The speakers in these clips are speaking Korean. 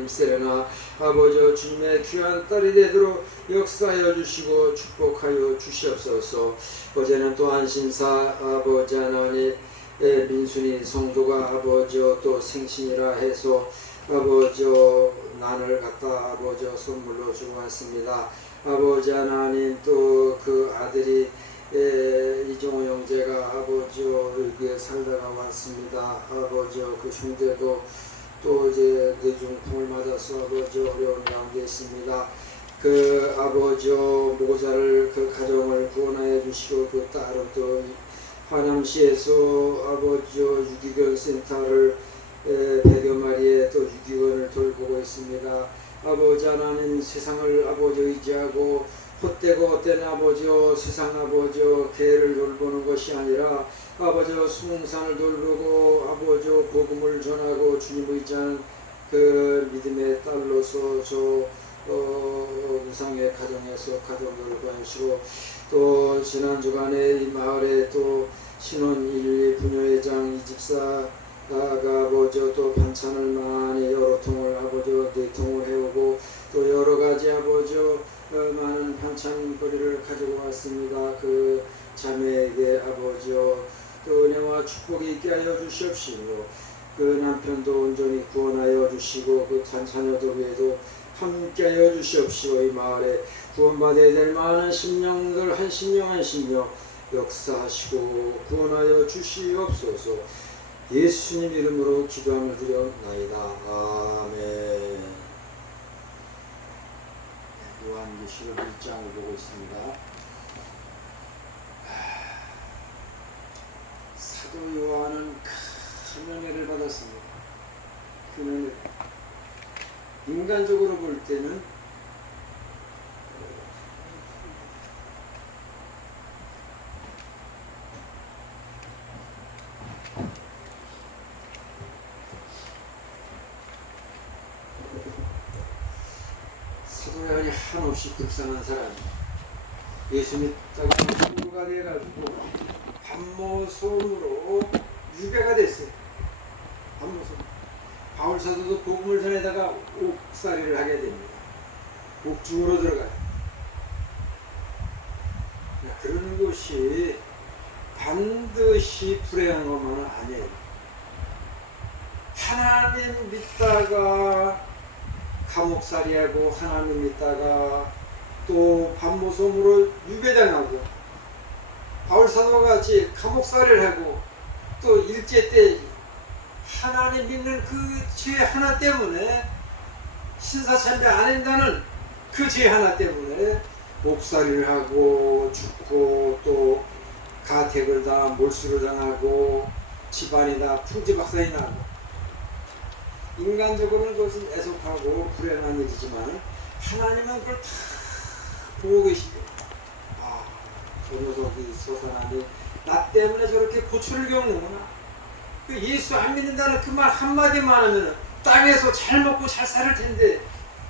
임세레나 아버지 주님의 귀한 딸이 되도록 역사하여 주시고 축복하여 주시옵소서. 어제는 또 안신사 아버지 하나님 민순이 성도가 아버지 또 생신이라 해서 아버지 난을 갖다 아버지 선물로 주고 왔습니다. 아버지 하나님 또 그 아들이 이종호 형제가 아버지 여기에 살다가 왔습니다. 아버지 그 형제도 또 이제 뇌중풍을 맞아서 아버지 어려운 가운데 있습니다. 그 아버지 모자를 그 가정을 구원하여 주시고 그 딸은 또 화남시에서 아버지 유기견 센터를 100여 마리의 또 유기견을 돌보고 있습니다. 아버지 하나님 세상을 아버지 의지하고 헛되고 헛된 아버지 세상 아버지 개를 돌보는 것이 아니라 아버지 수문산을 돌보고 아버지 복음을 전하고 주님 의지하는 그 믿음의 딸로서 저 무상의 가정에서 가정을 보내시고 또 지난 주간에 이 마을에 또 신원 1, 2 부녀회장 이 집사가 아버지 또 반찬을 많이 여러 통을 아버지 4통을 해오고 또 여러 가지 아버지 많은 반찬거리를 가지고 왔습니다. 그 자매에게 아버지 그 은혜와 축복이 있게 하여 주시옵시고 그 남편도 온전히 구원하여 주시고 그 자녀들 위에도 함께 하여 주시옵시고 이 마을에 구원받아야 될 많은 심령들 한 심령 한 심령 역사하시고 구원하여 주시옵소서. 예수님 이름으로 기도함을 드려옵나이다. 아멘. 요한계시록 1장을 보고 있습니다. 사도 요한은 큰 은혜를 받았습니다. 그 인간적으로 볼 때는 사도 요한이 한없이 극성한 사람이에요. 예수 믿다가 성도가 돼가지고 반모섬으로 유배가 됐어요. 반모섬. 바울사도도 복음을 전에다가 옥살이를 하게 됩니다. 옥중으로 들어가요. 그런 것이 반드시 불행한 것만은 아니에요. 하나님 믿다가 감옥살이하고 하나님 믿다가 또 반모섬으로 유배당하고 바울사도와 같이 감옥살이를 하고 또 일제 때 하나님 믿는 그 죄 하나 때문에 신사참배 안 한다는 그 죄 하나 때문에 옥살이를 하고 죽고 또 가택을 다 몰수를 당하고 집안이 다 풍지박산이 나고 인간적으로는 그것은 애석하고 불행한 일이지만 하나님은 그걸 다 보고 계시고 저 녀석이 서산하니 나 때문에 저렇게 고초를 겪는구나. 그 예수 안 믿는다는 그 말 한마디만 하면 땅에서 잘 먹고 잘 살 텐데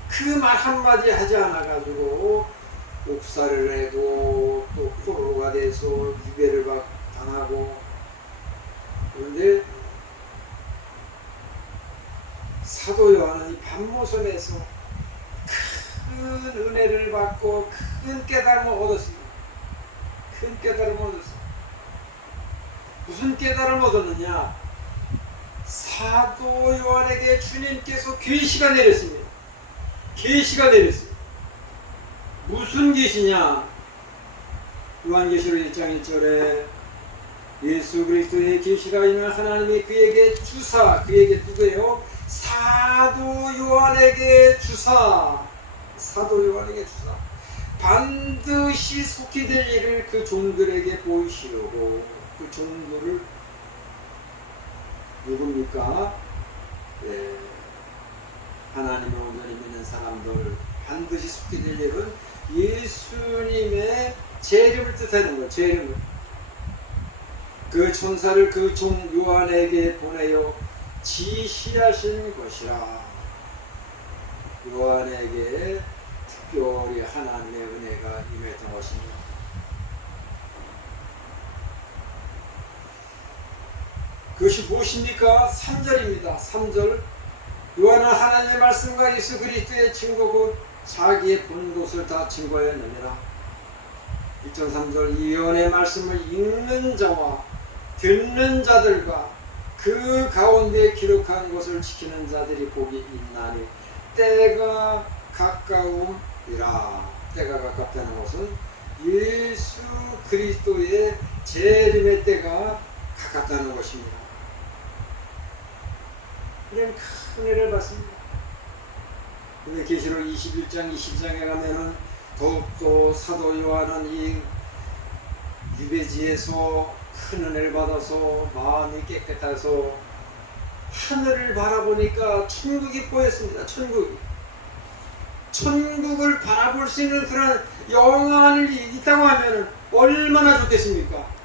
그 말 한마디 하지 않아가지고 옥살을 하고 또 포로가 돼서 유배를 당하고 그런데 사도 요한은 이 반모섬에서 큰 은혜를 받고 큰 깨달음을 얻었습니다. 큰 깨달음을 얻었습니다. 무슨 깨달음을 얻었느냐? 사도 요한에게 주님께서 계시가 내렸습니다. 계시가 내렸어요. 무슨 계시냐? 요한계시록 1장 1절에 예수 그리스도의 계시가 있는 하나님이 그에게 주사, 그에게 누구예요? 사도 요한에게 주사, 사도 요한에게 주사, 반드시 속히 될 일을 그 종들에게 보이시려고. 그 종들을 누굽니까? 네. 하나님을 온전히 믿는 사람들, 반드시 속히 될 일은 예수님의 재림을 뜻하는 거예요. 재림을. 그 천사를 그 종 요한에게 보내어 지시하신 것이라. 요한에게 특별히 하나님의 은혜가 임했던 것입니다. 그것이 무엇입니까? 3절입니다. 3절. 요한은 하나님의 말씀과 예수 그리스도의 증거고 자기의 본 곳을 다 증거하였느니라. 1.3절 이 요한의 말씀을 읽는 자와 듣는 자들과 그 가운데 기록한 것을 지키는 자들이 복이 있나니 때가 가까움이라. 때가 가깝다는 것은 예수 그리스도의 재림의 때가 가깝다는 것입니다. 이런 큰 은혜를 받습니다. 근데 계시록 21장 22장에 가면은 더욱더 사도 요한은 이 유배지에서 큰 은혜를 받아서 마음이 깨끗해서 하늘을 바라보니까 천국이 보였습니다. 천국을 바라볼 수 있는 그런 영안이 있다고 하면 얼마나 좋겠습니까?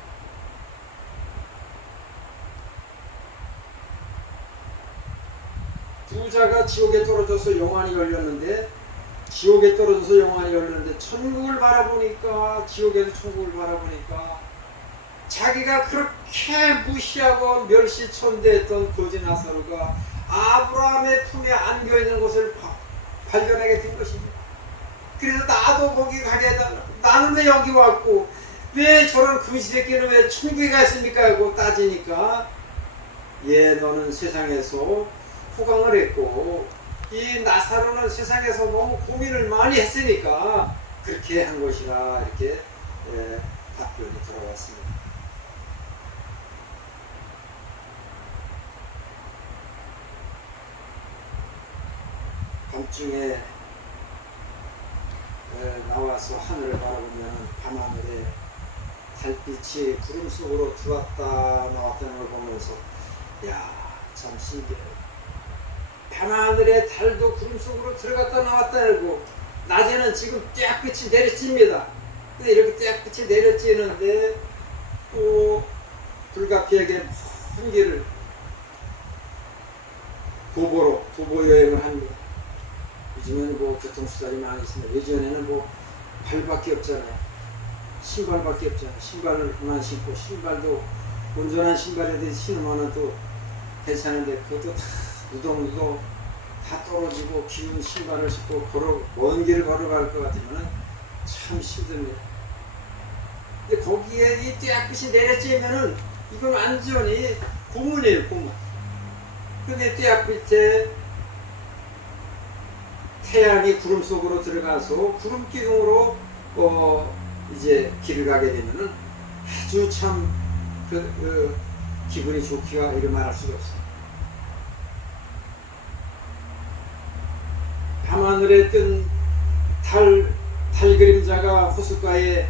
부자가 지옥에 떨어져서 영안이 열렸는데 천국을 바라보니까 지옥에서 천국을 바라보니까 자기가 그렇게 무시하고 멸시천대했던 거지 나사로가 아브라함의 품에 안겨있는 것을 발견하게 된 것입니다. 그래서 나도 거기 가게해달라. 나는 왜 여기 왔고 왜 저런 금시새끼는 왜 천국에 갔습니까? 하고 따지니까 너는 세상에서 호강을 했고 이 나사로는 세상에서 너무 고민을 많이 했으니까 그렇게 한 것이라 이렇게 답변이 들어왔습니다. 밤중에 나와서 하늘을 바라보면 밤하늘에 달빛이 구름 속으로 들어왔다 나왔다는 걸 보면서 참 신기해. 밤하늘에 달도 구름 속으로 들어갔다 나왔다 하고 낮에는 지금 떼약빛이 내려집니다. 근데 이렇게 떼약빛이 내려지는데 또 불가피하게 먼 길을 도보 여행을 합니다. 요즘에는 교통수단이 많이 있습니다. 예전에는 발밖에 없잖아요. 신발밖에 없잖아요. 신발을 그만 신고 신발도 온전한 신발에 신으면 또 괜찮은데 그것도 다 우동우동 다 떨어지고 기운 신발을 신고 먼 길을 걸어갈 것 같으면 참 힘듭니다. 근데 거기에 이 떼약빛이 내려지면은 이건 완전히 고문이에요, 고문. 근데 떼약빛에 태양이 구름 속으로 들어가서 구름 기둥으로 이제 길을 가게 되면은 아주 참 기분이 좋기가 이렇게 말할 수가 없어요. 밤하늘에 뜬 달 그림자가 호숫가에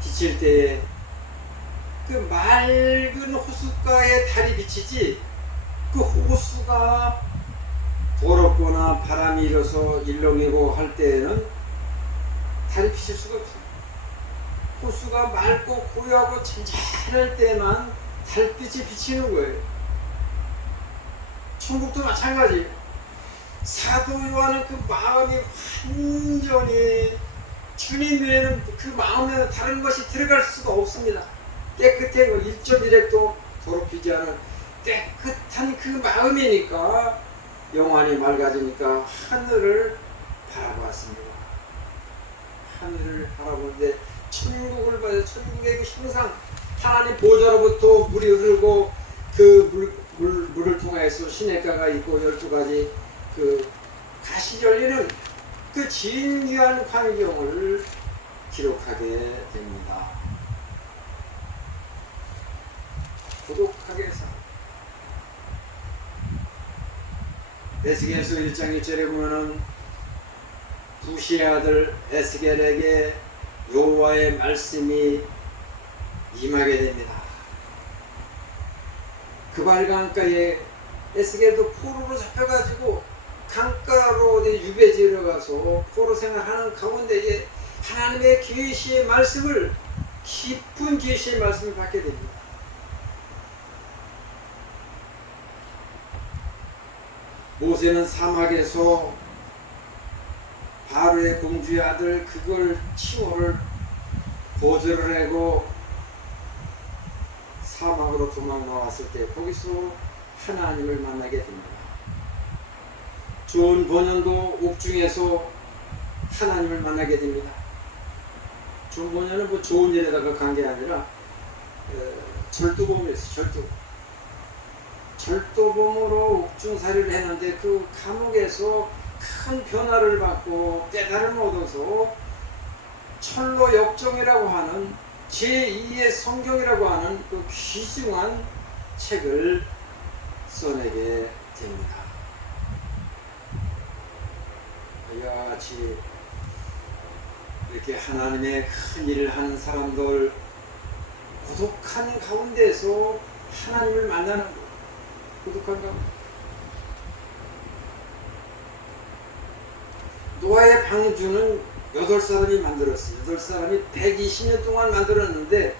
비칠 때에 그 맑은 호숫가에 달이 비치지 그 호수가 더럽거나 바람이 일어서 일렁이고 할 때에는 달이 비칠 수가 없어요. 호수가 맑고 고요하고 잔잔할 때만 달빛이 비치는 거예요. 천국도 마찬가지예요. 사도 요한은 그 마음이 완전히 주님 외에는 그 마음에는 다른 것이 들어갈 수가 없습니다. 깨끗한 거 1.1핵도 더럽히지 않은 깨끗한 그 마음이니까 영안이 맑아지니까 하늘을 바라보았습니다. 하늘을 바라보는데 천국을 봐요. 천국의 그 형상 하나님 보좌로부터 물이 흐르고 그 물을 통해서 시냇가가 있고 12가지 그 가시 열리는 그 진귀한 광경을 기록하게 됩니다. 고독하게 사. 에스겔서 1장 1절에 보면은 부시의 아들 에스겔에게 여호와의 말씀이 임하게 됩니다. 그 발강가에 에스겔도 포로로 잡혀가지고 강가로 유배지로 가서 포로 생활하는 가운데에 하나님의 계시의 말씀을 깊은 계시의 말씀을 받게 됩니다. 모세는 사막에서 바로의 공주의 아들 그걸 칭호를 보조를 하고 사막으로 도망 나왔을 때 거기서 하나님을 만나게 됩니다. 좋은 번연도 옥중에서 하나님을 만나게 됩니다. 좋은 번연은 뭐 좋은 일에다가 간 게 아니라 절도범이었어요. 절도범으로 옥중살이를 했는데 그 감옥에서 큰 변화를 받고 깨달음을 얻어서 철로 역정이라고 하는 제2의 성경이라고 하는 그 귀중한 책을 써내게 됩니다. 이와 같이 이렇게 하나님의 큰 일을 하는 사람들, 고독한 가운데서 하나님을 만나는 것, 고독한 가운데. 노아의 방주는 8사람이 만들었어요. 8사람이 120년 동안 만들었는데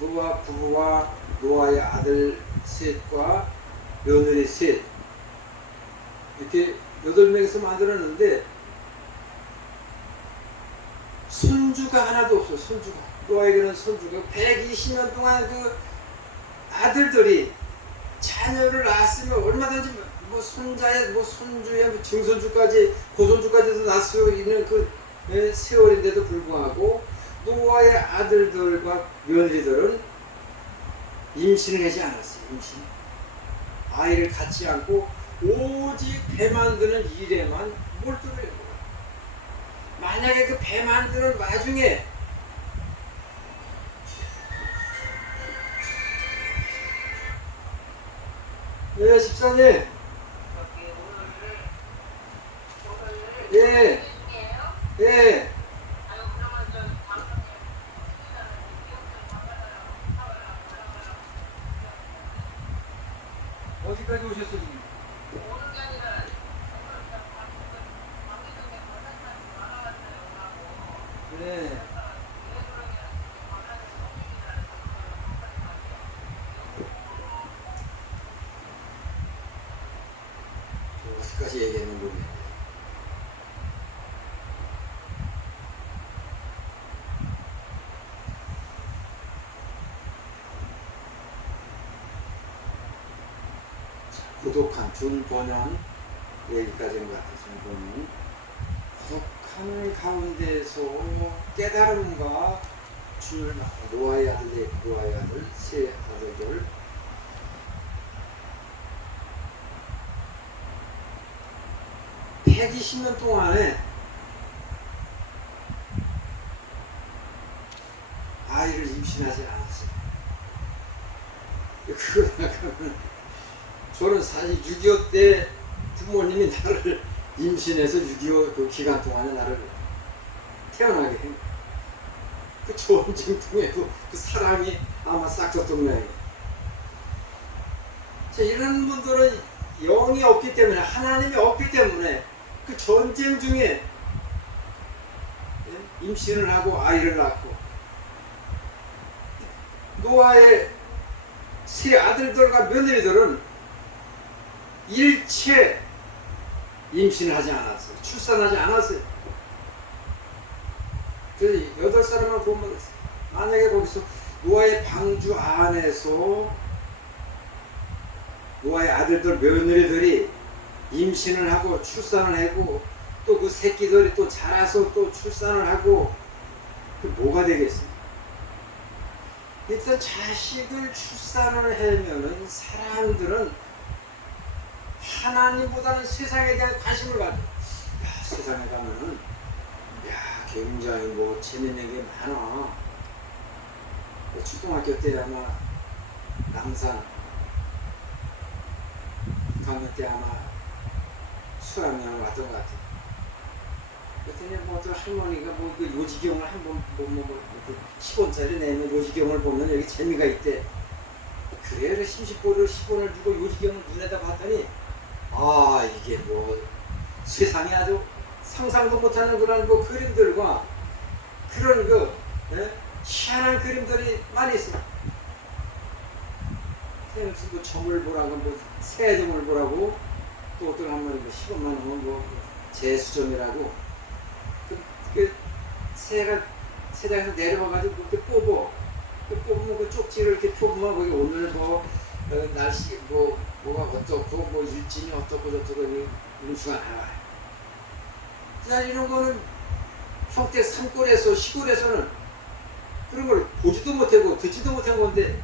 노아 부부와 노아의 아들 셋과 며느리 셋 이렇게 8명에서 만들었는데 손주가 하나도 없어요. 손주가. 노아에게는 손주가 120년 동안 그 아들들이 자녀를 낳았으면 얼마든지 뭐 손자에 뭐 손주에 뭐 증손주까지 고손주까지도 낳을 수 있는 그 세월인데도 불구하고 노아의 아들들과 며느리들은 임신을 하지 않았어요. 임신. 아이를 갖지 않고 오직 배 만드는 일에만 몰두를 해요. 만약에 그 배 만드는 와중에 예, 집사님. 예. 예. 어디까지 오셨어 지금? 네. 어디까지 얘기하는 거예요? 고독한 준번연 여기까지인 것 같아요. 준번연 고독한 가운데서 깨달음과 주를 노아의 아들 세 아들들 120년 동안에 아이를 임신하지 않았어요. 그러다가 저는 사실 6.25 때 부모님이 나를 임신해서 6.25 그 기간 동안에 나를 태어나게 한 그 전쟁 통에도 그 사랑이 아마 싹졌던 모양이에요. 이런 분들은 영이 없기 때문에, 하나님이 없기 때문에 그 전쟁 중에 임신을 하고 아이를 낳고, 노아의 세 아들들과 며느리들은 일체 임신을 하지 않았어요. 출산하지 않았어요. 그래서 8사람만 보면 만약에 거기서 노아의 방주 안에서 노아의 아들들 며느리들이 임신을 하고 출산을 하고 또 그 새끼들이 또 자라서 또 출산을 하고, 그 뭐가 되겠어요? 일단 자식을 출산을 하면은 사람들은 하나님보다는 세상에 대한 관심을 가져. 야, 세상에 가면은 굉장히 뭐 재밌는 게 많아. 초등학교 때 아마 남산 6학년 때 아마 수학여행을 왔던 것 같아요. 그랬더니 뭐 또 할머니가 뭐 그 요지경을 한번 보면 10원짜리 내면 요지경을 보면 여기 재미가 있대. 그래 10원을 주고 요지경을 눈에다 봤더니 이게 뭐 세상에 아주 상상도 못하는 그런 뭐 그림들과 그런 그 희한한 그림들이 많이 있어요. 뭐 점을 보라고 뭐 새점을 보라고, 또 어떤 한 마리 15만 원은 뭐 재수점이라고 그 새가 새장에서 내려와가지고 그렇게 뽑으면 그 쪽지를 이렇게 뽑으면 거기 오늘 뭐 날씨 뭐가 어떻고 뭐 일진이 어떻고 저쩌고 운수가 나와요. 자, 이런 거는 평택 산골에서 시골에서는 그런 걸 보지도 못하고 듣지도 못한 건데,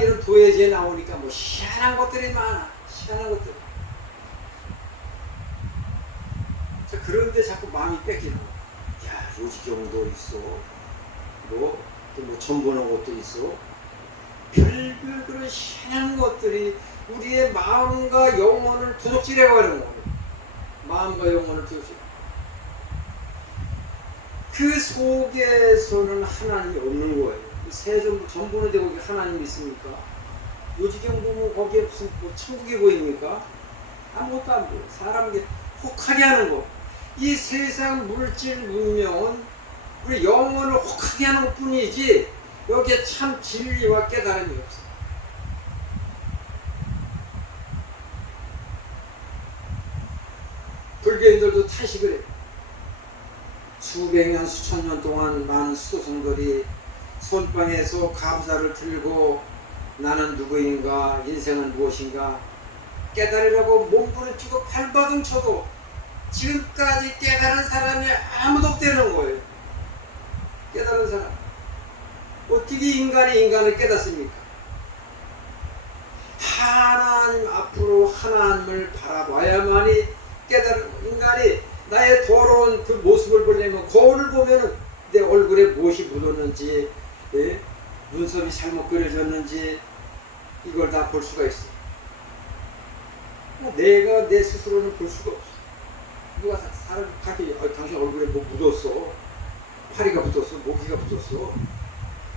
이런 도예지에 나오니까 뭐 희한한 것들이 많아. 희한한 것들. 자, 그런데 자꾸 마음이 뺏기는 거야. 야, 요지경도 있어. 또 전보는 것도 있어. 별별 그런 희한한 것들이 우리의 마음과 영혼을 도둑질해가는 거예요. 마음과 영혼을 도둑질. 그 속에서는 하나님이 없는 거예요. 세전 전보는 되고 하나님이 있습니까? 요지경 보면 거기에 무슨 천국이 보입니까? 아무것도 안 보여. 사람에게 혹하게 하는 거. 이 세상 물질 문명은 우리 영혼을 혹하게 하는 것 뿐이지 여기에 참 진리와 깨달음이 없어. 불교인들도 타식을 해. 수백 년, 수천 년 동안 많은 수도성들이 손방에서 가부좌를 들고 나는 누구인가, 인생은 무엇인가 깨달으려고 몸부림치고 발버둥 쳐도 지금까지 깨달은 사람이 아무도 없다는 거예요. 깨달은 사람. 어떻게 인간이 인간을 깨닫습니까? 하나님 앞으로 하나님을 바라봐야만이 깨달은 거예요. 인간이 나의 더러운 그 모습을 보려면 거울을 보면은 내 얼굴에 무엇이 묻었는지, 눈썹이 잘못 그려졌는지 이걸 다 볼 수가 있어. 내가 내 스스로는 볼 수가 없어. 누가 사람 가게 당신 얼굴에 뭐 묻었어, 파리가 묻었어, 모기가 묻었어.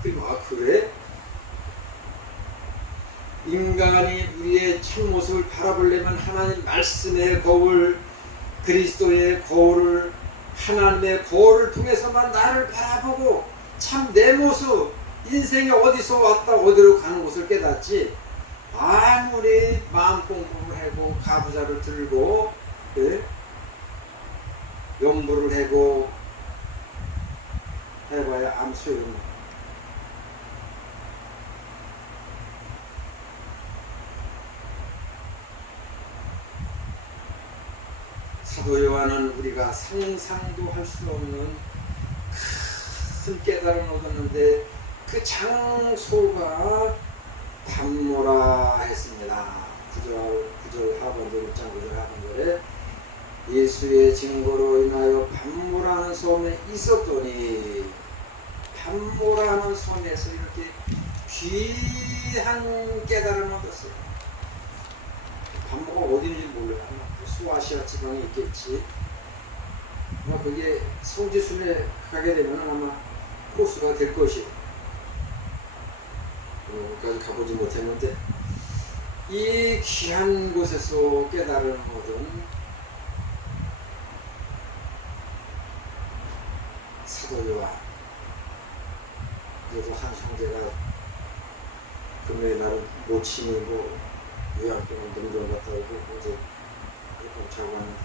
그리고 그래? 인간이 우리의 참모습을 바라보려면 하나님 말씀의 거울, 그리스도의 거울을, 하나님의 거울을 통해서만 나를 바라보고 참 내 모습, 인생이 어디서 왔다 어디로 가는 것을 깨닫지, 아무리 마음 공부를 하고 가부좌를 들고 연부를 하고 해봐야 아무 소용이 없어. 사도 요한은 우리가 상상도 할 수 없는 큰 깨달음을 얻었는데 그 장소가 반모라 했습니다. 9절 하반절 6장 9절 하반절에 예수의 증거로 인하여 반모라는 섬에 있었더니, 반모라는 섬에서 이렇게 귀한 깨달음을 얻었어요. 반모가 어디인지 몰라요. 소아시아 지방에 있겠지. 아마 그게 성지순례 가게 되면 아마 코스가 될 것이에요. 거기까지 가보지 못했는데 이 귀한 곳에서 깨달음을 얻은 사도 요한, 그래도 한 형제가 금요일 날은 모친이 요양병원 농정 갔다 오고 어제 자고 하는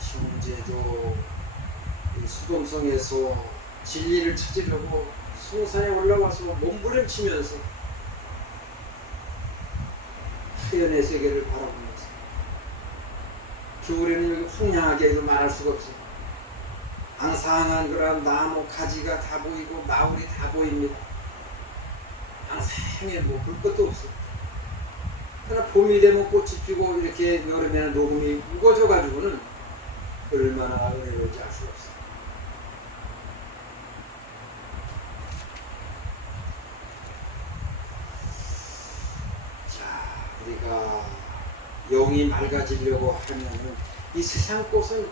형제도 이 수동성에서 진리를 찾으려고 성산에 올라와서 몸부림치면서 하연의 세계를 바라보면서, 겨울에는 여기 황량하게도 말할 수가 없어요. 앙상한 그런 나무 가지가 다 보이고 마을이 다 보입니다. 앙상해 볼 것도 없어요. 그러나 봄이 되면 꽃이 피고 이렇게 여름에는 녹음이 우거져 가지고는 얼마나 은혜로운지 알 수가 없어요. 자, 우리가 영이 맑아지려고 하면은 이 세상 꽃은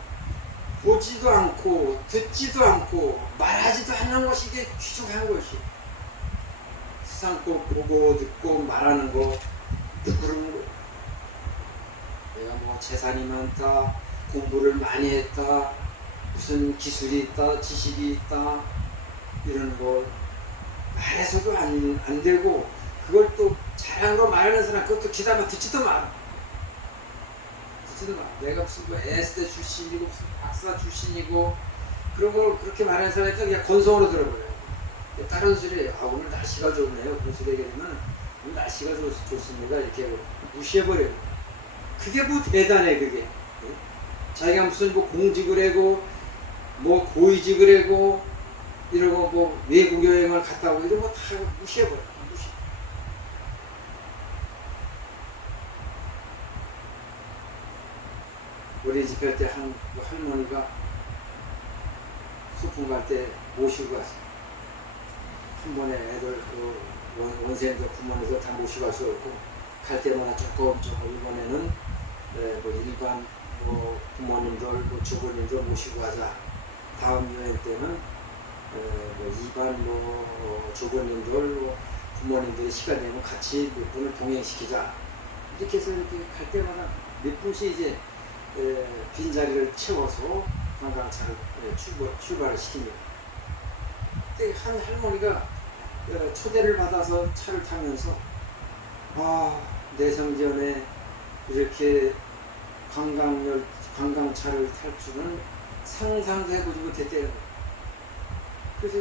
보지도 않고 듣지도 않고 말하지도 않는 것이 이게 귀중한 것이. 세상 꽃 보고 듣고 말하는 거 그런 거. 내가 뭐 재산이 많다, 공부를 많이 했다, 무슨 기술이 있다, 지식이 있다, 이런 거 말해서도 안 되고, 그걸 또 자랑으로 말하는 사람 그것도 기다려 듣지도 마. 듣지도 마. 내가 무슨 뭐 S대 출신이고 무슨 박사 출신이고 그런 걸 그렇게 말하는 사람이 그냥 건성으로 들어버려요. 다른 소리, 아 오늘 날씨가 좋네요. 그런 소리 얘기하면 오늘 날씨가 좋습니다. 이렇게 무시해버려요. 그게 뭐 대단해 그게. 자기가 무슨 뭐 공직을 하고 뭐 고위직을 하고 이러고 뭐 외국 여행을 갔다 오고 이런 거 다 무시해버려. 무시. 우리 집 갈 때 한 할머니가 소풍 갈 때 모시고 갔어. 한 번에 애들 원생들 부모님들 다 모시고 갔었고 갈 때마다 조금 이번에는 뭐 일반 뭐 부모님들 뭐 주부님들 모시고 가자. 다음 여행 때는 뭐 일반 뭐 주부님들 뭐 부모님들이 시간 되면 같이 몇 분을 동행시키자. 이렇게 해서 이렇게 갈 때마다 몇 분씩 이제 빈자리를 채워서 관광차를 출발을 시킵니다. 그때 한 할머니가 초대를 받아서 차를 타면서 내성전에 이렇게 관광차를 탈 줄은 상상도 해보지 못했대요. 그래서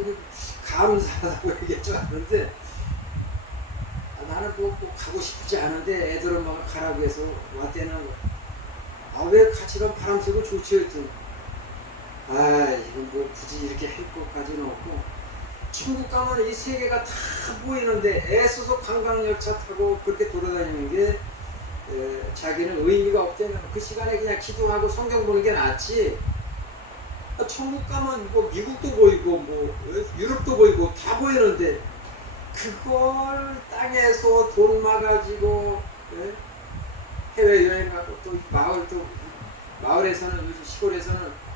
감사하다고 얘기했는데 나는 뭐 가고 싶지 않은데 애들 엄마가 가라고 해서 왔대는 거야. 왜 같이 가면 바람 쐬고 좋지 했더니 이건 뭐 굳이 이렇게 할 것까지는 없고 중국 가면 이 세계가 다 보이는데 애써서 관광열차 타고 그렇게 돌아다니는 게 자기는 의미가 없다면 그 시간에 그냥 기도하고 성경 보는 게 낫지. 천국 가면 뭐 미국도 보이고 뭐 유럽도 보이고 다 보이는데 그걸 땅에서 돈 마가지고 해외여행 가고 또 마을에서는 시골에서는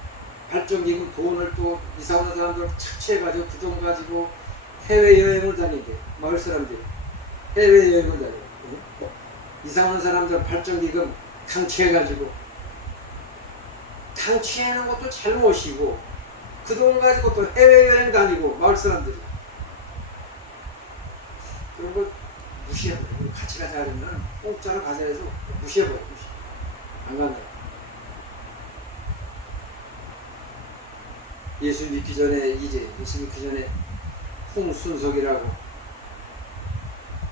발전기금 돈을 또 이사 오는 사람들 착취해가지고 그 돈 가지고 해외여행을 다니게 마을 사람들이 해외여행을 다니고 이사 오는 사람들 발전기금 강취해가지고 강취하는 것도 잘못이고 그 돈 가지고 또 해외여행 다니고 마을 사람들이 그런 거 무시해버려. 같이 가자 그러면 공짜로 가자 해서 무시해버려. 안 간다. 예수 믿기 전에 홍순석이라고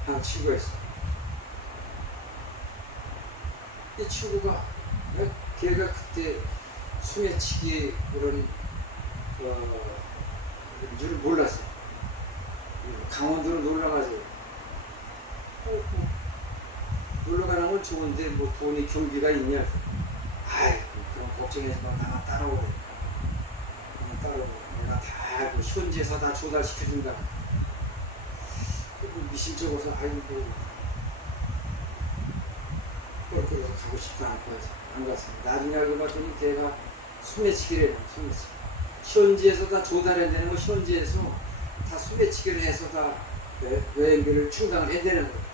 한 친구가 있어. 이 친구가 걔가 그때 소매치기 그런 줄 몰랐어. 강원도로 놀러가서 놀러가는 건 좋은데 뭐 돈이 경비가 있냐? 그럼 걱정하지 마. 나만 따라오래. 내가 다 현지에서 다 조달시켜준다. 미심쩍어서 그래서 가고 싶다 안 갔습니다. 나중에 알고 봤더니 걔가 소매치기를 해요. 소매치기. 현지에서 다 조달해내는 거 현지에서 다 소매치기를 해서 다 여행비를 충당을 해내는 거예요.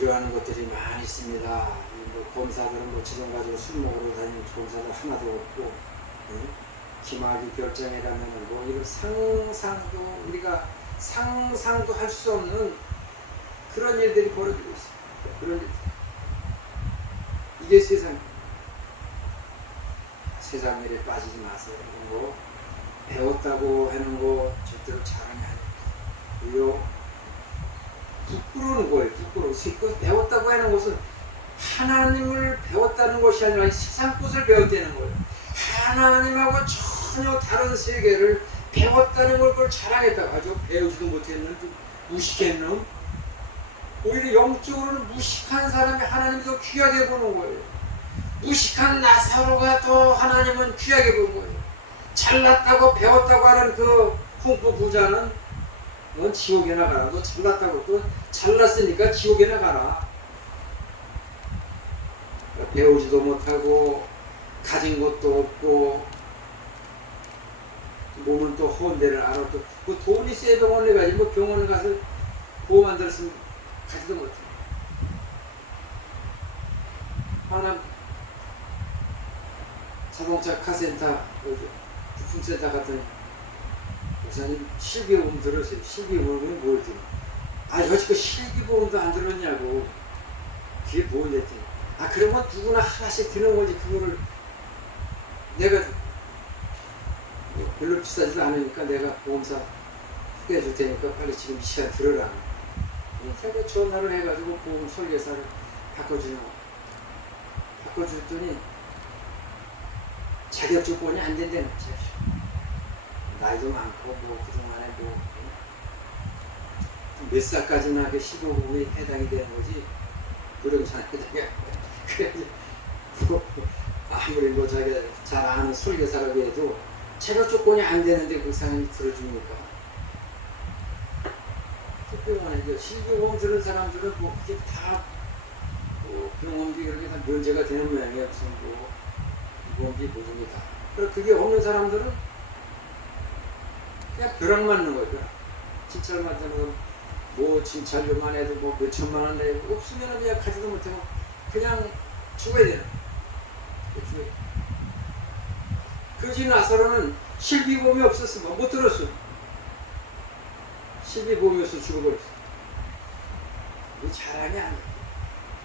이러한 것들이 많이 있습니다. 검사들은 뭐 지금 가지고 술 먹으러 다니는 검사들 하나도 없고 기마귀 별장에 가면은 뭐 이런 우리가 상상도 할 수 없는 그런 일들이 벌어지고 있어요. 그런 일. 이게 세상 일에 빠지지 마세요. 이런 거 배웠다고 하는 거 절대로 자랑이 아니에요. 부끄러운 거예요. 부끄러워. 배웠다고 하는 것은 하나님을 배웠다는 것이 아니라 세상 것을 배웠다는 거예요. 하나님하고 전혀 다른 세계를 배웠다는 걸 그걸 자랑했다고 하죠. 배우지도 못했는 무식한 놈. 오히려 영적으로는 무식한 사람이 하나님을 더 귀하게 보는 거예요. 무식한 나사로가 더 하나님은 귀하게 보는 거예요. 잘났다고 배웠다고 하는 그 쿵푸 부자는 넌 지옥에 나가라. 너 잘났다고 또 잘났으니까 지옥에 나가라. 배우지도 못하고 가진 것도 없고 몸은 또 헌데를 알아. 또 그 돈이 세 병원에 가지 뭐 병원에 가서 보험 안 들었으면 가지도 못해. 하나 자동차 카센터 부품센터 갔더니 목사님 실비보험 들었어요. 실비보험이 뭘 들어? 여지껏 실비보험도 안 들었냐고. 그게 뭘 했더니 그러면 누구나 하나씩 드는 거지. 그거를 내가 별로 비싸지도 않으니까 내가 보험사 소개해줄 테니까 빨리 지금 이 시간 들어라. 제가 전화를 해가지고 보험 설계사를 바꿔줬더니 자격 조건이 안 된다는 거지. 나이도 많고 뭐 그동안에 뭐 몇 살까지나 그 15금이 해당이 되는 거지 그러잖아요. 그래가지고 아무리 뭐 자기가 잘 아는 설계사라고 해도 자격 조건이 안 되는데 그 사람이 들어줍니까? 병원에 실비보험 들은 사람들은 뭐 그게 다 뭐 병원비 그렇게 다 면제가 되는 모양이에요. 무슨 뭐 보험비 보증이 다. 그리고 그게 없는 사람들은 그냥 벼락 맞는 거예요. 벼락. 진찰 맞는 뭐 진찰료만 해도 뭐 몇 천만 원 내고 없으면 그냥 가지도 못하고 그냥 죽어야 되는 거예요. 그지 나서는 실비보험이 없었으면 못 들었어. 실비보험에서 죽어버렸어. 이게 자랑이 아니야.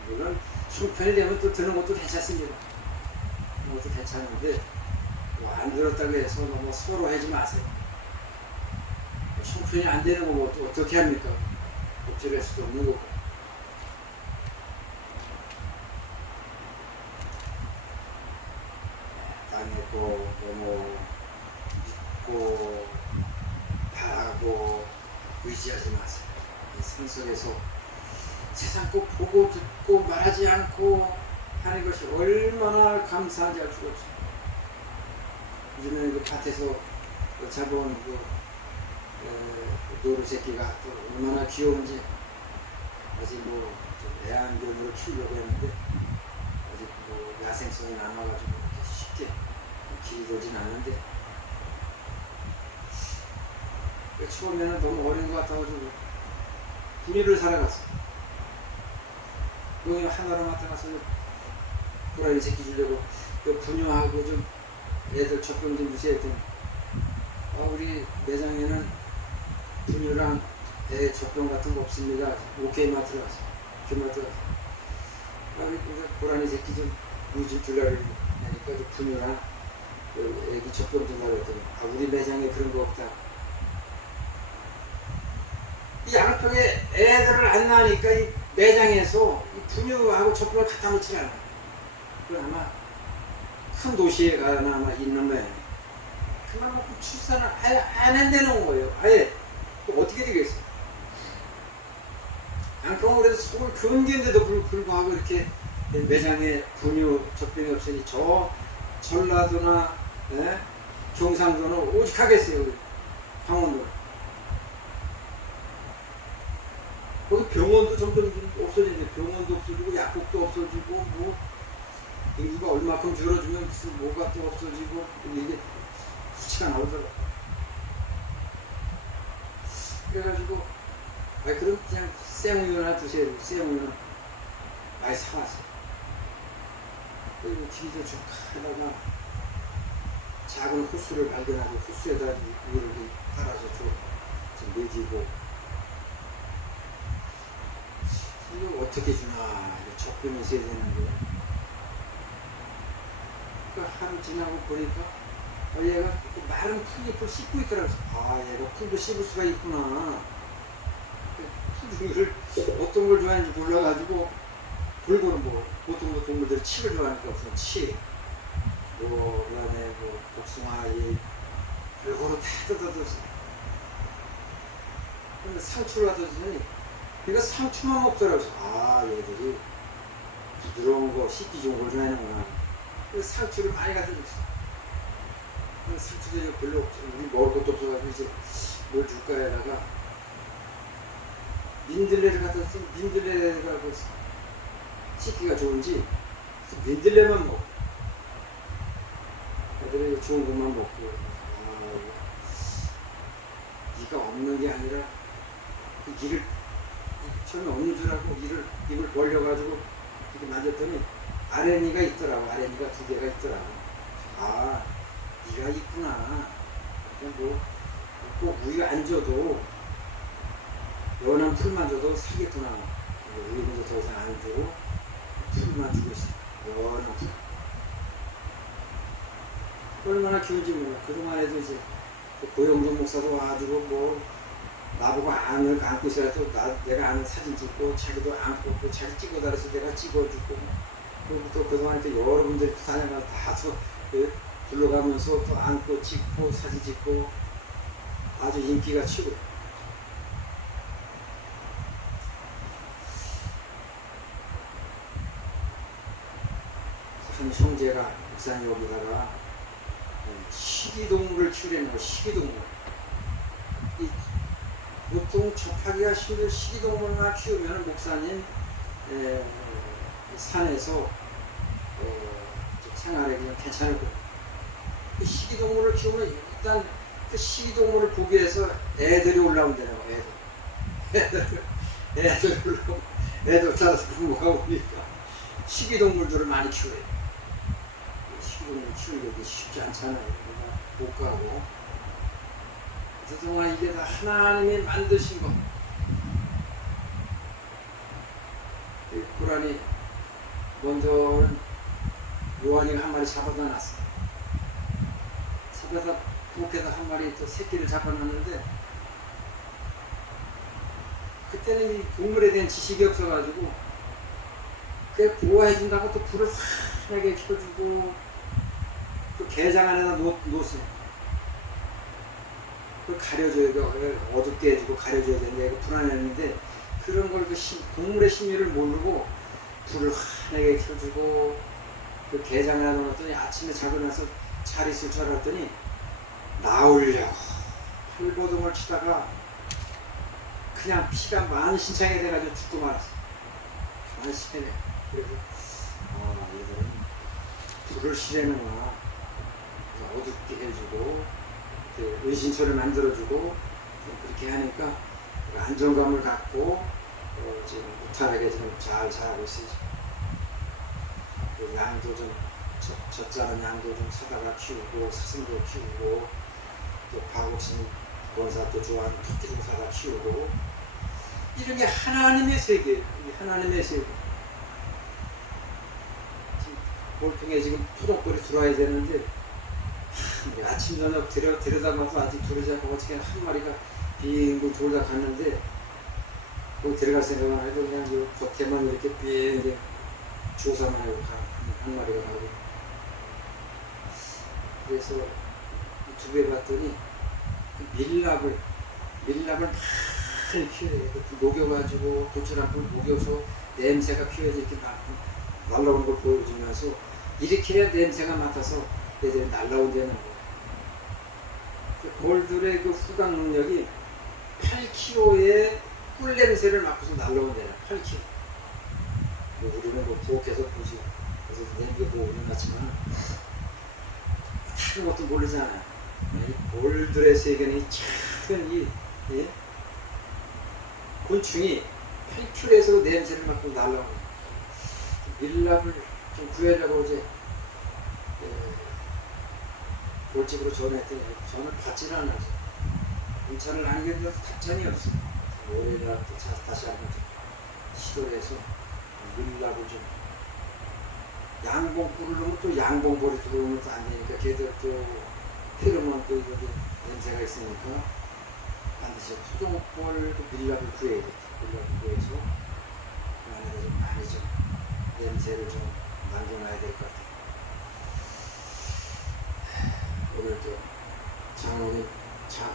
물론 형편이 되면 또 드는 것도 괜찮습니다. 그것도 괜찮은데 뭐 안 들었다고 해서 너무 서로 하지 마세요. 형편이 안 되는 거 뭐 어떻게 합니까? 엎질할 수도 없는 거고. 당했고 너무 믿고 바라고 의지하지 마세요. 이 생 속에서 세상 꼭 보고 듣고 말하지 않고 하는 것이 얼마나 감사한지 알 수가 없어요. 요즘에 그 밭에서 잡아온 노루 새끼가 또 얼마나 귀여운지 아직 뭐 애완견으로 키우려고 했는데 아직 뭐 야생성이 남아가지고 이렇게 쉽게 길이 돌진 않는데 처음에는 너무 어린 것 같아가지고 분유를 사러 갔어. 여기 하나로 갔다 가서 호랑이 새끼 주려고 분유하고 좀 애들 젖병 좀 주세요 했더니 우리 매장에는 분유랑 애 젖병 같은 거 없습니다. 오케이 마트로 가서 교마트로 가서 우리 호랑이 새끼 좀 물 좀 주려고 하니까 그 분유랑 애기 젖병 주려고 했더니 우리 매장에 그런 거 없다. 이 양평에 애들을 안 낳으니까 이 매장에서 이 분유하고 젖병을 갖다 놓지 않아. 그건 아마 큰 도시에 가나 아마 있는 거예요. 그만큼 출산을 아예 안 한다는 거예요. 아예. 또 어떻게 되겠어? 양평은 그래도 서울 근교인데도 불구하고 이렇게 매장에 분유 젖병이 없으니 저 전라도나 경상도는 오직 하겠어요. 강원도. 거기 병원도 점점 없어지는데 병원도 없어지고 약국도 없어지고 뭐 인구가 얼마큼 줄어들면 무슨 뭐가 또 없어지고 이게 수치가 나오더라고. 그래가지고 그럼 그냥 생우유나 주세요. 생우유 많이 사왔어. 그리고 뒤에서 쭉 하다가 작은 호수를 발견하고 호수에다 우유를 따라서 좀 먹이고 이거 어떻게 주나 접근이 있어야 되는데 그 하루 지나고 보니까 얘가 마른 풀잎을 씹고 있더라고. 얘가 풀도 씹을 수가 있구나. 풀을 어떤 걸 좋아하는지 몰라가지고 골고루 뭐 보통 동물들이 칡을 좋아하니까 우선 칡 뭐 그다음에 뭐 복숭아 잎 골고루 다 뜯어줬어. 근데 상추를 갖다 주더니 그러니까 상추만 먹더라고. 얘들이 부드러운 거 씹기 좋은 걸 좋아하는구나. 그래서 상추를 많이 갖다 줬어. 상추도 별로 없어. 우리 먹을 것도 없어가지고 이제 뭘 줄까 하다가 민들레를 갖다 줬어. 민들레가 씹기가 좋은지 민들레만 먹어. 애들이 좋은 것만 먹고 이가 없는 게 아니라 그 이를 처음에 없는 줄 알고 입을 벌려가지고 이렇게 만졌더니 아랫니가 있더라고. 아랫니가 2개가 있더라고. 이가 있구나. 꼭 우유 안 줘도 연한 풀만 줘도 살겠구나. 우유는 더 이상 안 주고 풀만 주고 있어. 연한 풀. 얼마나 키운지 몰라. 그동안 해도 이제 고영종 목사도 와가지고 뭐 나보고 안고 있어야 또 내가 아는 사진 찍고 자기도 안고 또 자기 찍어달라서 내가 찍어주고 또 그동안 또 여러분들이 다녀가서 다또 불러가면서 또 안고 찍고 사진 찍고 아주 인기가 치고 한 형제가 목사님 여기다가 식이동물을 키우려는 거 식이동물 보통 접하기가 힘든 식이동물만 키우면 목사님 산에서 생활에 그냥 괜찮을 거예요. 그 식이동물을 키우면 일단 그 식이동물을 보기 위해서 애들이 올라온다고 애들 올라오고 애들 따라서 부모가 오니까 식이동물들을 많이 키워요. 식이동물 키우기 쉽지 않잖아요. 못 가고 그동안 이게 다 하나님이 만드신 것. 고라니 먼저는 요한이가 한 마리 잡아다 놨어. 잡아다 부엌에다 한 마리 또 새끼를 잡아놨는데 그때는 이 동물에 대한 지식이 없어가지고 그게 보호해준다고 또 불을 환하게 켜주고 또 게장 안에다 놓았어요. 그걸 가려줘야 어둡게 해주고 가려줘야 되는데 이거 불안했는데 그런 걸 그 동물의 심리를 모르고 불을 환하게 켜주고 그 게장을 하나 넣었더니 아침에 자고 나서 잘 있을 줄 알았더니 나오려고 팔보동을 치다가 그냥 피가 만신창이 돼가지고 죽고 말았어. 만신창이. 그래서 얘들은 불을 실내는구나. 어둡게 해주고 은신처를 만들어주고 그렇게 하니까 안정감을 갖고 지금 무탈하게 지금 잘 자라고 있어요. 양도 좀 젖자는 양도 좀 사다가 키우고 사슴도 키우고 또 박옥신 권사도 좋아하는 토끼 좀 사다 키우고 이런 게 하나님의 세계예요. 하나님의 세계. 지금 볼통에 지금 토종벌이 들어와야 되는데 아침 저녁 데려다봐도 아직 들어오지 않고 어떻게 한 마리가 빙빙 돌다 갔는데 거기 들어갈 생각은 안 해도 그냥 요 겉에만 이렇게 빙빙 주워서만 하고 한 마리가 가고 그래서 두 배 봤더니 밀랍을 많이 키워요. 녹여가지고 고추랑불 녹여서 냄새가 피어서 이렇게 날라오는 걸 보여주면서 이렇게 해야 냄새가 맡아서 애들이 날라온다는 거예요. 골들의 그 후각 능력이 8kg의 꿀 냄새를 맡고서 날라온다는 8kg. 우리는 뭐 부엌에서 보지. 그래서 냄새 보고는 같지만 다른 것도 모르잖아요. 이 골들의 세계는 작은 곤충이 8kg에서 냄새를 맡고 날라오는 거예요. 밀랍을 좀 구하려고 이제 골집으로 전화했더니 전화를 받질 않아서 문자를 남겨도 답장이 없어. 월요일날 또 다시 한번 시도를 해서 밀랍을 좀 양봉꿀을 넣으면 또 양봉볼이 들어오면 또 안 되니까 걔들 또 페로몬 또 이거 냄새가 있으니까 반드시 토종볼 그 밀랍을 구해야 돼. 밀랍을 구해서 그 안에다 좀 많이 좀 냄새를 좀 남겨놔야 될 것 같아요. 오늘 또 장모님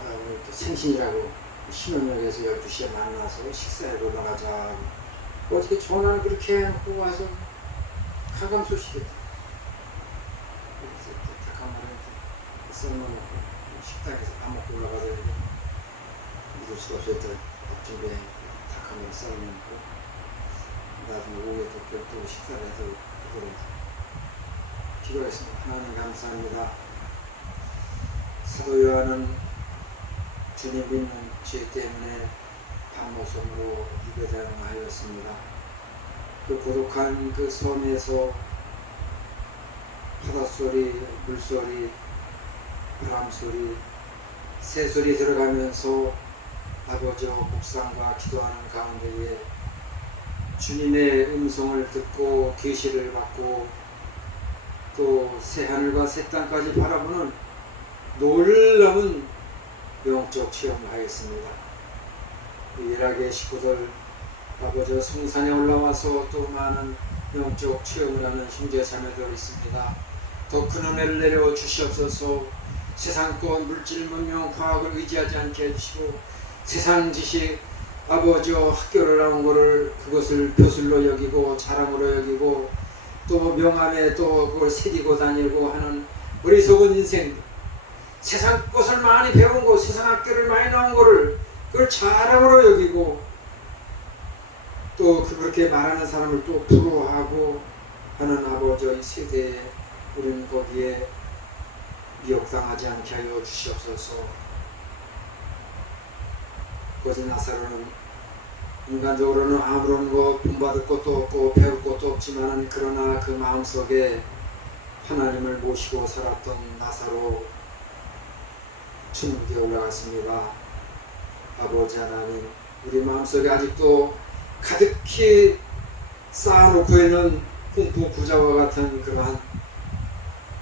오늘 또 생신이라고 신혼역에서 12시에 만나서 식사에 올라가자. 어떻게 전화를 그렇게 해놓고 와서 가감 소식이었다. 그래서 닭한 마리 썰어놓고 식당에서 밥 먹고 올라가야 되는데 믿을 수가 없었던 밥 준비해 닭한 마리 썰어놓고 나중에 오후에 또 별도로 식사를 해서 그대로 기도했습니다. 하나님 감사합니다. 사도 요한은 주님 믿는 죄 때문에 밤모섬으로 유배당하였습니다. 그 고독한 그 섬에서 바닷소리, 물소리, 바람소리, 새소리 들어가면서 아버지와 묵상과 기도하는 가운데에 주님의 음성을 듣고 계시를 받고 또 새하늘과 새 땅까지 바라보는 놀라운 영적 체험하였습니다. 유일하게 식구들 아버지 성산에 올라와서 또 많은 영적 체험을 하는 형제 자매들 있습니다. 더 큰 은혜를 내려 주시옵소서. 세상권 물질 문명 과학을 의지하지 않게 해주시고 세상 지식 아버지 학교를 나온 것을 그것을 벼슬로 여기고 자랑으로 여기고 또 명함에 또 그걸 새기고 다니고 하는 어리석은 인생, 세상 것을 많이 배운 거, 세상 학교를 많이 나온 거를 그걸 자랑으로 여기고 또 그렇게 말하는 사람을 또 부러워하고 하는 아버지 이 세대에 우리는 거기에 미혹당하지 않게 하여 주시옵소서. 거짓 나사로는 인간적으로는 아무런 거 본받을 것도 없고 배울 것도 없지만 그러나 그 마음속에 하나님을 모시고 살았던 나사로 천국에 올라갔습니다. 아버지 하나님, 우리 마음속에 아직도 가득히 쌓아놓고 있는 공포 부자와 같은 그러한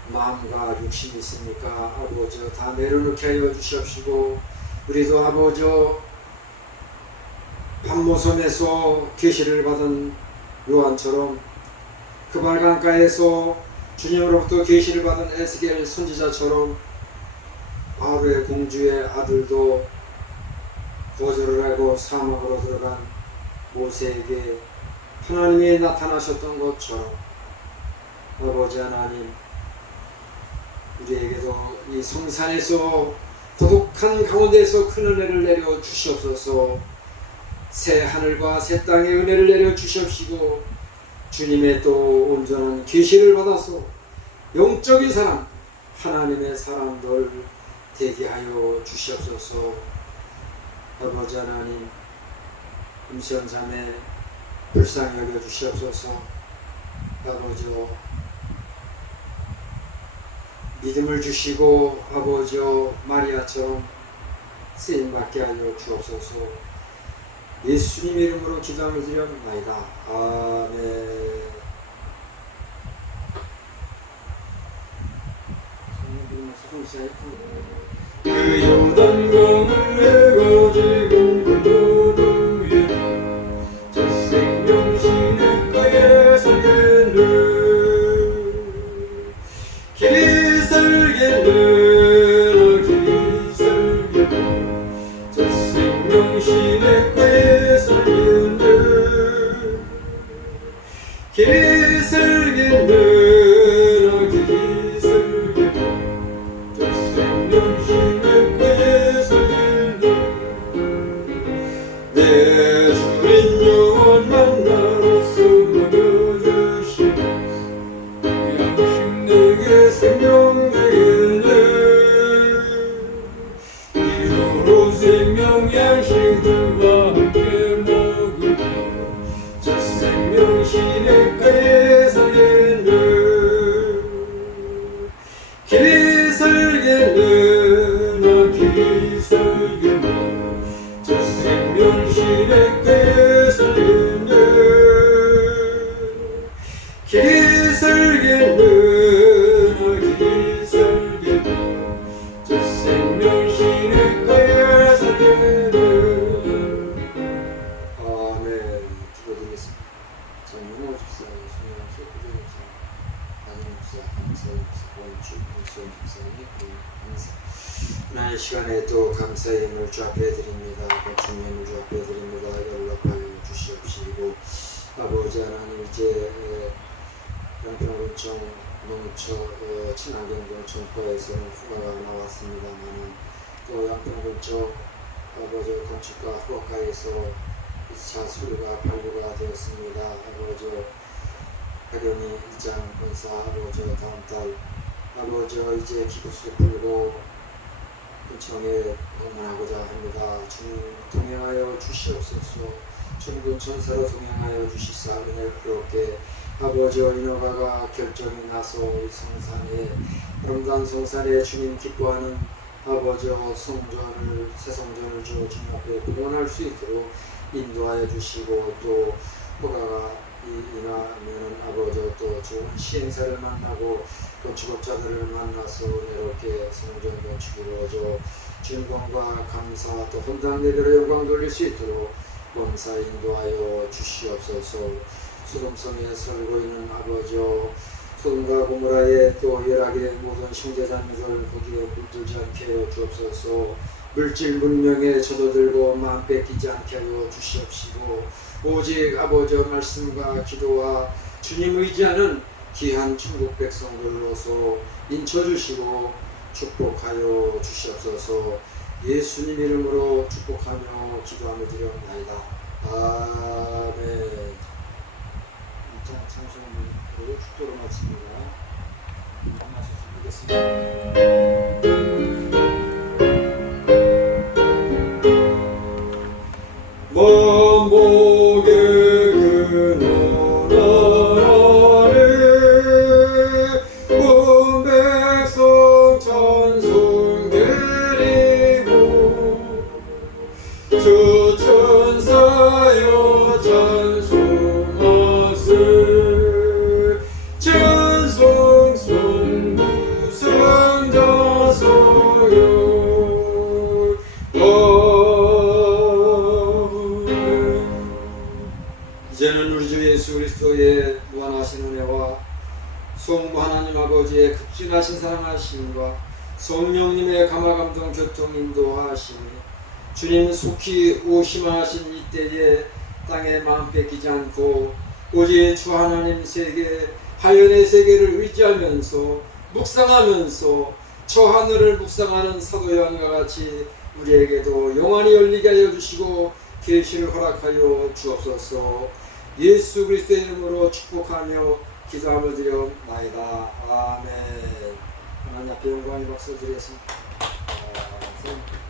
마음과 육신이 있습니까? 아버지 다 내려놓게 하여 주시옵시고 우리도 아버지 밤모섬에서 계시를 받은 요한처럼 그 발강가에서 주님으로부터 계시를 받은 에스겔 선지자처럼 바로의 공주의 아들도 거절을 하고 사막으로 들어간 모세에게 하나님이 나타나셨던 것처럼 아버지 하나님, 우리에게도 이 성산에서 고독한 가운데에서 큰 은혜를 내려 주시옵소서. 새 하늘과 새 땅의 은혜를 내려 주시옵시고 주님의 또 온전한 계시를 받아서 영적인 사람, 하나님의 사람들 되게 하여 주시옵소서. 아버지 하나님, 임시연 자매 불쌍히 여겨 주시옵소서. 아버지 믿음을 주시고 아버지 마리아처럼 쓰임받게 하여 주옵소서. 예수님 이름으로 기도함을 드려옵나이다. 아멘. 그 요단강을 내가 지금 건너는 위에 저 생명신의 가에 살겠네. 길이 살겠네. 길이 살겠네. 저 생명신의 가에 살겠네. 길이 살겠네. 내 주린 영원 만나로서 먹여주시고 양식 내게 생명 되겠네. 이후로 생명 양식들과 함께 먹으며 저 생명신의 가에 살겠네. 길이 살겠네. 나 길이 살겠네. 저 생명신의 가에 살겠네. 길이 살겠네. 나 길이 살겠네. 저 생명신의 가에 살겠네. 아멘. 기도드리겠습니다. 정용호 집사, 손영수 부장님사, 안영 목사, 강사희 목사, 원주, 문수원 집사님, 감사. 하나의 시간에 또 감사의 힘을 주 앞에 드립니다. 주님을 주 앞에 드립니다. 연락하여 주시옵시고 아버지 하나님, 이제 양평군청 농처 친환경군 청포에서는 휴가가 나왔습니다만 또 양평군청 아버지 건축가 후학과에서 2차 수료가 발표가 되었습니다. 아버지 박영희 이장 본사 아버지 다음 달 아버지 이제 기부수 풀고 군청에 응원하고자 합니다. 주님 동행하여 주시옵소서. 천군 천사로 동행하여 주시사 은혜롭게 아버지 인허가가 결정이 나서 이 성산에 아름다운 성산에 주님 기뻐하는 아버지 성전을 새 성전을 주님 앞에 봉헌할 수 있도록 인도하여 주시고 또 허가가 이나면 아버지 또 좋은 시행사를 만나고 또 직업자들을 만나서 은혜롭게 성전 건축 이루어져 주님과 감사 또 헌당 예배로 영광 돌릴 수 있도록 범사 인도하여 주시옵소서. 소돔성에 살고 있는 아버지 소돔과 고모라의 또 열악의 모든 형제자매들 거기에 물들지 않게 하여 주옵소서. 물질 문명에 젖어들고 마음 뺏기지 않게 하여 주시옵시고 오직 아버지 말씀과 기도와 주님 의지하는 귀한 천국 백성들로서 인쳐주시고 축복하여 주시옵소서. 예수님 이름으로 축복하며 기도하며 드려옵나이다. 아멘. 참소문으로 축도를 마칩니다. 하셨으면 좋겠습니다. 만복의 근원하네 온 백성 찬송 드리고 주 천사여 찬송하세 찬송 성부성자소여 이제는 우리 주 예수 그리스도의 무한하신 은혜와 성부 하나님 아버지의 극진하신 사랑하심과 성령님의 감화감동 교통 인도하심이 주님 속히 오심하신 이때에 땅에 마음 뺏기지 않고 오직 주 하나님 세계 하연의 세계를 의지하면서 묵상하면서 저 하늘을 묵상하는 사도 요한과 같이 우리에게도 영안이 열리게 하여 주시고 계시를 허락하여 주옵소서. 예수 그리스도의 이름으로 축복하며 기도하며 드려옵나이다. 아멘. 하나님 앞에 영광의 박수 드리겠습니다. 아멘.